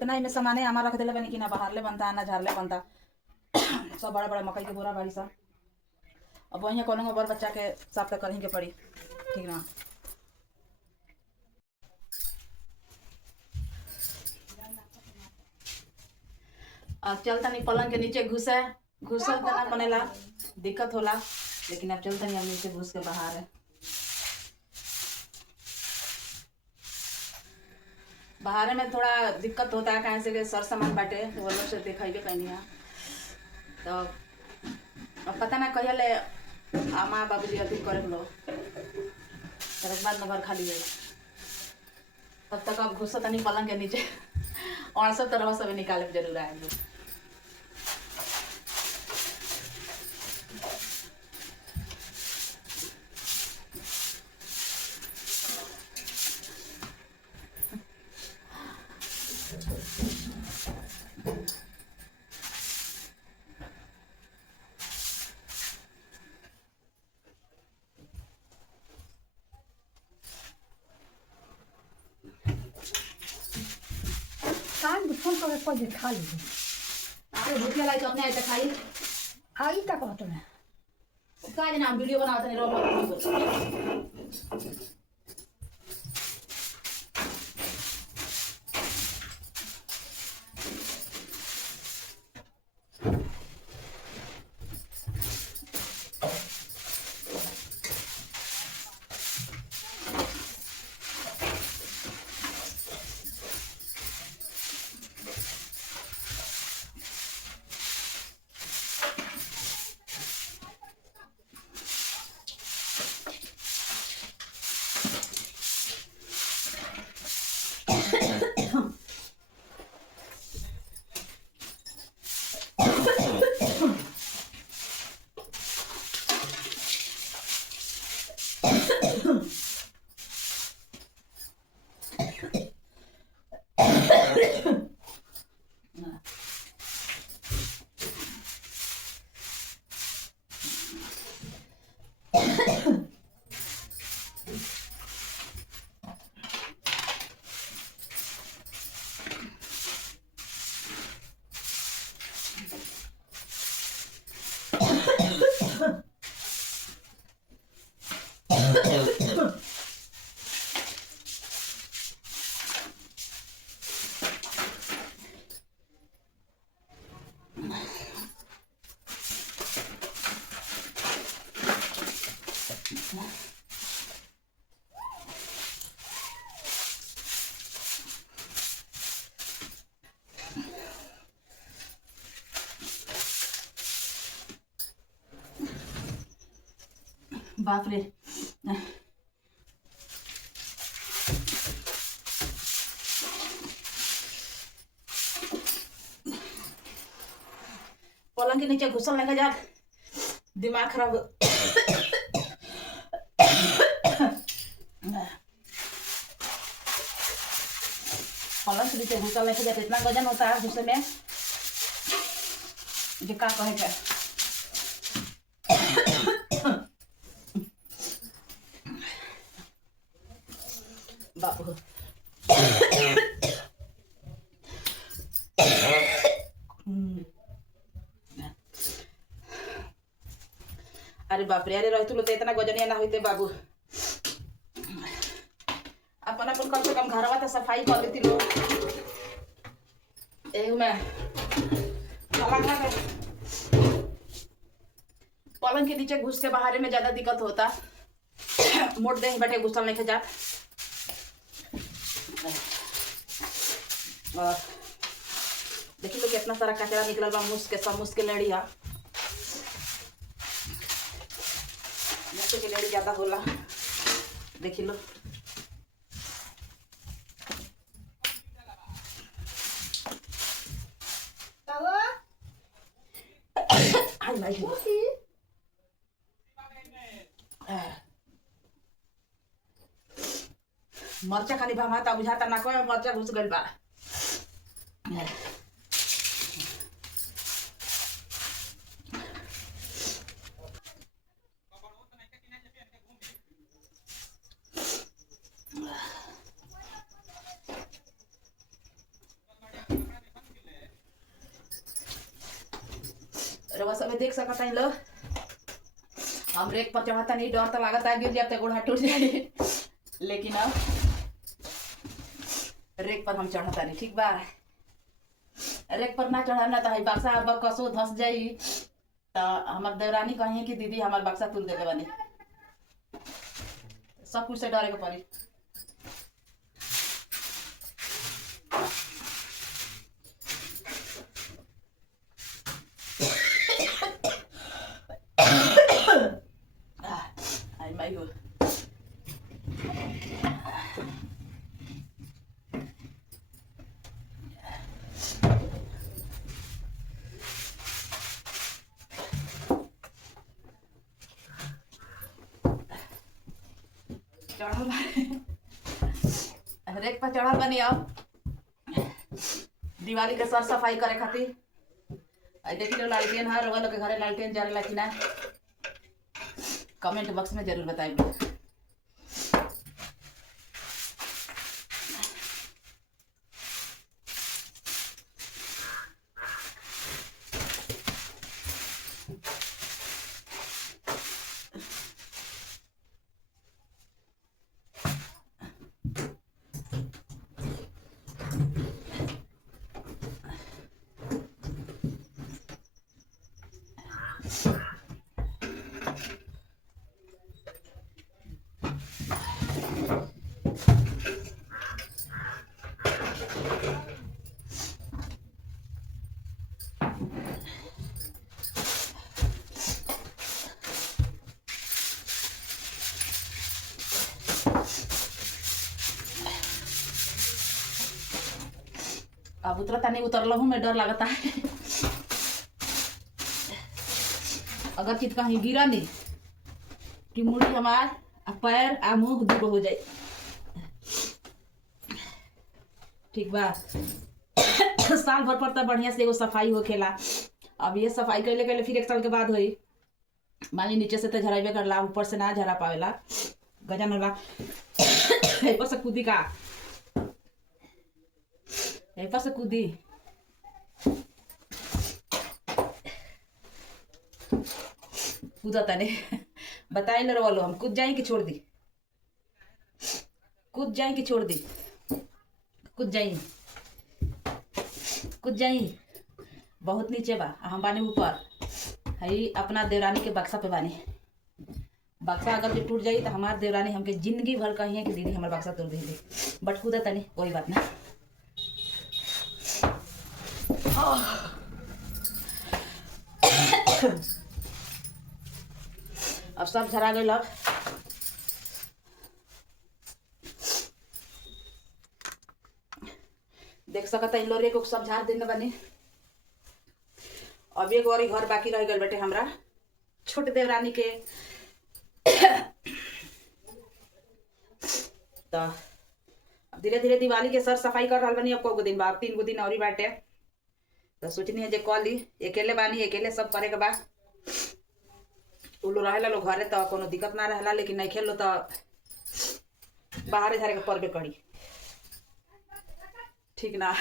इतना इनमें सामाने हमारा रख दिले बनी कि ना बाहर ले बनता ना झाड़ ले बनता। सब बड़ा बड़ा मकई के बोरा बाड़ी सा। अब वहीं कौन बर बच्चा के साफ तक करही के पड़ी, ठीक ना। अब चलता नहीं पलंग के नीचे घुसे तना बनेला दिक्कत होला, लेकिन अब चलता नहीं अब नीचे घुस के बाहर है। बाहर में थोड़ा दिक्कत होता है, कहीं से सर सामान बाटे वो लोग से दिखाई कहीं है। तो अब पता ना कहिए ले आमा बाबूजी अथी करे लो, फिर एक बाद में घर खाली है। तब तक अब घुसता नहीं पलंग के नीचे और सब तरह सब निकाले जरूर आएंगे। फोन कर पहिले खा ली। अरे भूख लगा तो अपने ऐसे खाई आई का कहत ना का जना वीडियो बनाते नहीं रो। बाप रे पलंग के नीचे घुसल लगा जा दिमाग खराब। पलंग के नीचे घुसल लगा जाते इतना वजन होता है घुसे में जो का कहे के। बाप अरे बाप रे, अरे रहतु तो इतना गजनिया ना होते बाबू। अपन अपन कम से कम घरवा तो सफाई कर लेती लोग। में पलंग के नीचे घुस के बाहर में ज्यादा दिक्कत होता। मोट दे बैठे घुसल नहीं जात। और देखिए तो कितना सारा कचरा निकल बा मुस के सब मुस के लड़िया के लड़ी ज्यादा होला देखी लो। मरचा खाली भामाता बुझाता ना कोई मरचा घुस गइल बा। रवा सब देख सकता है लोग हम रेक पर चढ़ाता नहीं डर तो लागता गिर जाते गोड़ हाथ टूट जाए लेकिन अब रेक पर हम चढ़ाता नहीं ठीक बा। रेक पर ना चढ़ा ना तो बक्सा अब कसो धस जाई तो हमार देवरानी कही कि दीदी हमार बक्सा तुल देले बनी सब कुछ से डरे के पड़ी। आई माई हो चढ़ल रेक पर चढ़ल बनी। अब दिवाली के सर सफाई करे खातिर देख लो लालटेन है रोगा लोग के घरे लालटेन जरेला कि ना कमेंट बॉक्स में जरूर बताइए। अब उतरता नहीं उतरल हूँ मैं डर लगता है अगर चीज कहीं गिरा नहीं कि मुड़ी हमार पैर आ मुंह दूर हो जाए ठीक बा। साल भर पर तब बढ़िया से एगो सफाई होखेला। अब ये सफाई कैले कैले फिर 1 साल के बाद होई मानी नीचे से तो झराइबे करला ऊपर से ना झरा पावेला गजन होला ऊपर से कूदी का ऊपर से कूदी कूदता नहीं बताए न रोलो हम कूद जाए कि छोड़ दी कूद जाए कि छोड़ दी कूद जाई बहुत नीचे बा हम बानी ऊपर हई अपना देवरानी के बक्सा पे बानी। बक्सा अगर जो टूट जाई तो हमार देवरानी हमके जिंदगी भर कही कि दीदी हमार बक्सा तोड़ दी बट कूदता नहीं कोई बात ना। अब सब झरा गई। अब देख सकता इन लोग को सब झाड़ देने बने। अब एक और घर बाकी रह गए बेटे हमरा छोटे देवरानी के तो धीरे धीरे दिवाली के सर सफाई कर रहा बनी। अब को दिन बाद 3 दिन और बाटे तो सोचनी है जे कल ली अकेले बानी अकेले सब करे के बाद उलो रहेला लोग घरे तो कोनो दिक्कत ना रहेला लेकिन नहीं खेलो तो बाहर झारे के परबे करी ठीक ना।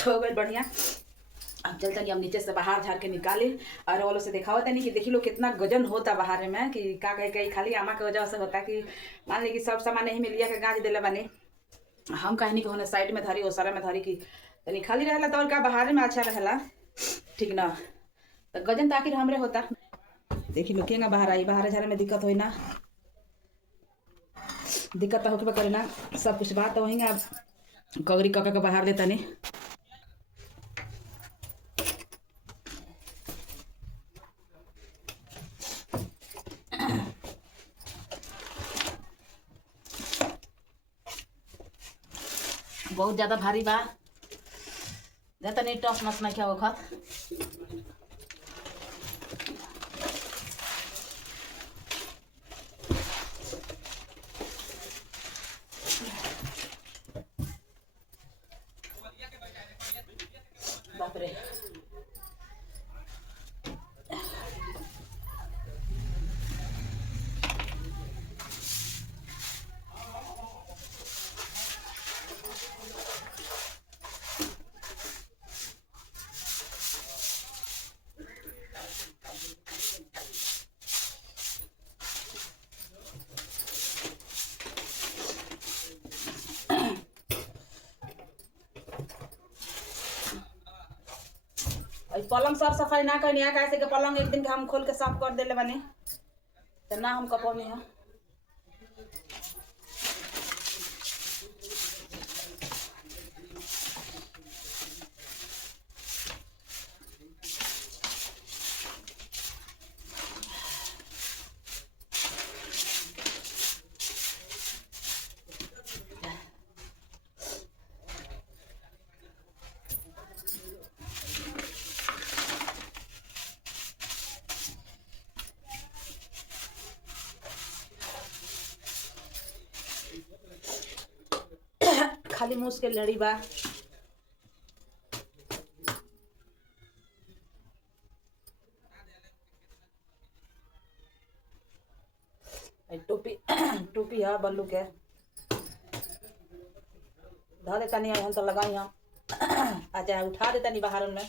हो गई बढ़िया। अब चलता नहीं हम नीचे से बाहर झाड़ के निकाले और वालों से दिखावा नहीं कि देखी लो कितना गजन होता बाहर में कि का कहे कहीं खाली आमा के वजह से होता कि मान ली कि सब सामान नहीं मिलिया के गाज दिले बने हम कहनी कि होने साइड में धरी ओसारा में धरी कि तनी खाली रहेला तो और का बाहर में अच्छा रहेला ठीक ना। तो गजन तो आखिर हमरे होता देखी लो केंगा बाहर आई बाहर झाड़े में दिक्कत हो ना दिक्कत तो होके करे ना सब कुछ बात तो वहीं कगरी कका के बाहर देता नहीं। बहुत ज्यादा भारी बा जाता नहीं टस मस नहीं क्या वक्त पलंग सर सफाई ना करनी है कैसे कि पलंग एक दिन के हम खोल के साफ कर देले बानी तो ना हम कपौनी है। खाली मूस के लड़ी बा। टोपी टोपी है बल्लू के धा देता नहीं हम तो लगाई हम अच्छा उठा देता नहीं बाहर में।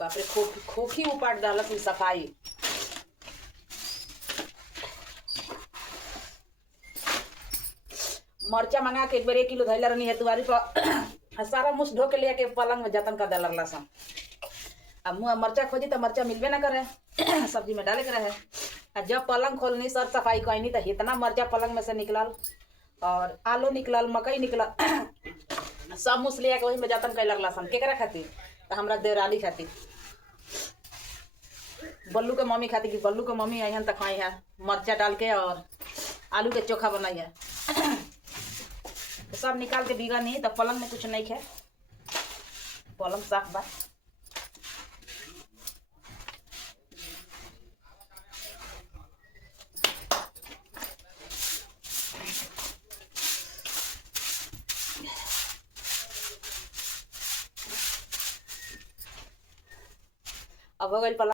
बापरे खोखी उपाट डालत में सफाई। मरचा मंगा के एक बार 1 किलो धैला रहनी है तुम्हारी पर सारा मुस ढो के ले के पलंग में जतन कर डालला सा। अब मुँह मरचा खोजी तो मरचा मिलबे ना करे सब्जी में डाले के रहे। जब पलंग खोलनी सर सफाई कहनी तो इतना मरचा पलंग में से निकलल और आलू निकलल मकई निकलल सब मुस ले के वही में जतन कर लगला सन। केकरा खातिर तो हमरा देवराली खातिर बल्लू के मम्मी खातिर कि बल्लू के मम्मी आई तो खाई है मरचा डाल के और आलू के चोखा बनाई है। सब निकाल के बीगा नहीं तो पलंग में कुछ नहीं है पलंग साफ बा। अब हो गई पलंग।